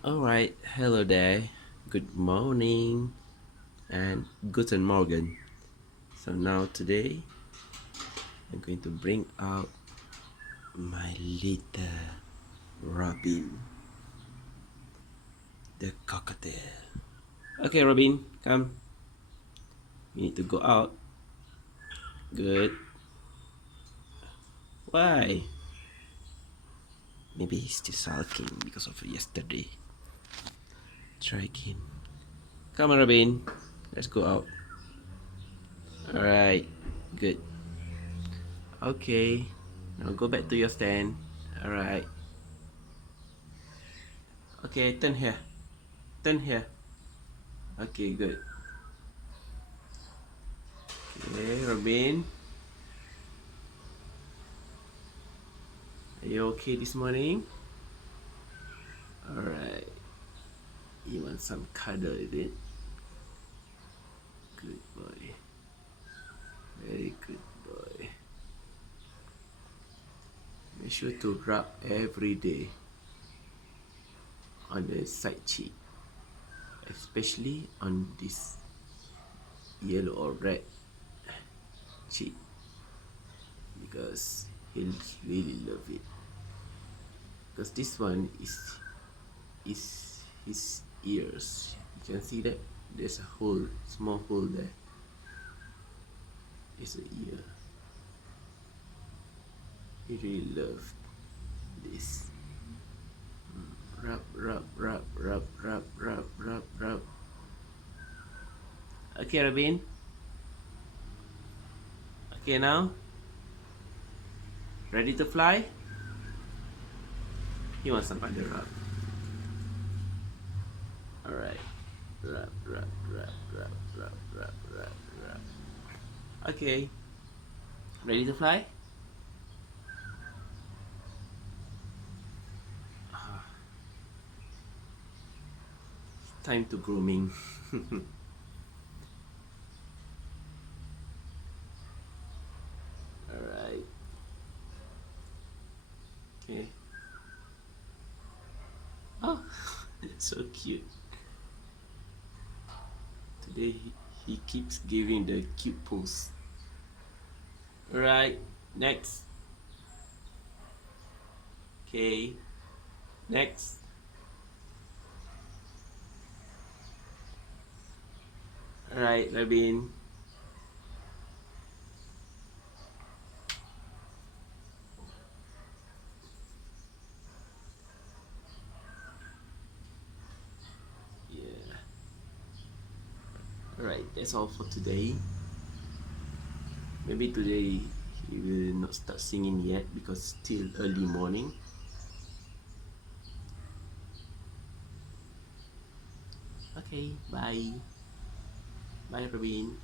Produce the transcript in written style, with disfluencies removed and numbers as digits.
Alright, hello there. Good morning and guten Morgen. So now today I'm going to bring out my little Robin, the cockatiel. Okay, Robin, come. We need to go out. Good. Why? Maybe he's still sulking because of yesterday. Try again. Come on, Robin. Let's go out. Alright, good. Okay, now go back to your stand. Alright. Okay, turn here. Turn here. Okay, good. Okay, Robin. Are you okay this morning? Alright. You want some cuddle, is it? Good boy. Very good boy. Make sure to rub every day on the side cheek, especially on this yellow or red cheek, because he'll really love it. Because this one is his ears. You can see that there's a hole, small hole there. It's an ear. He really loved this. Rub, rub, rub, rub, rub, rub, rub, rub. Okay, Robin. Okay, now ready to fly? He wants some other rub. Alright. Rub, rub, rub, rub, rub, rub, rub, rub. Okay. Ready to fly? Time to grooming. Alright. Okay. Oh, so cute. Today he keeps giving the cute pose. Alright, next. Okay, next. Alright, Rabin. Yeah. Alright, that's all for today. Maybe today he will not start singing yet because still early morning. Okay, bye. Bye, Rabin.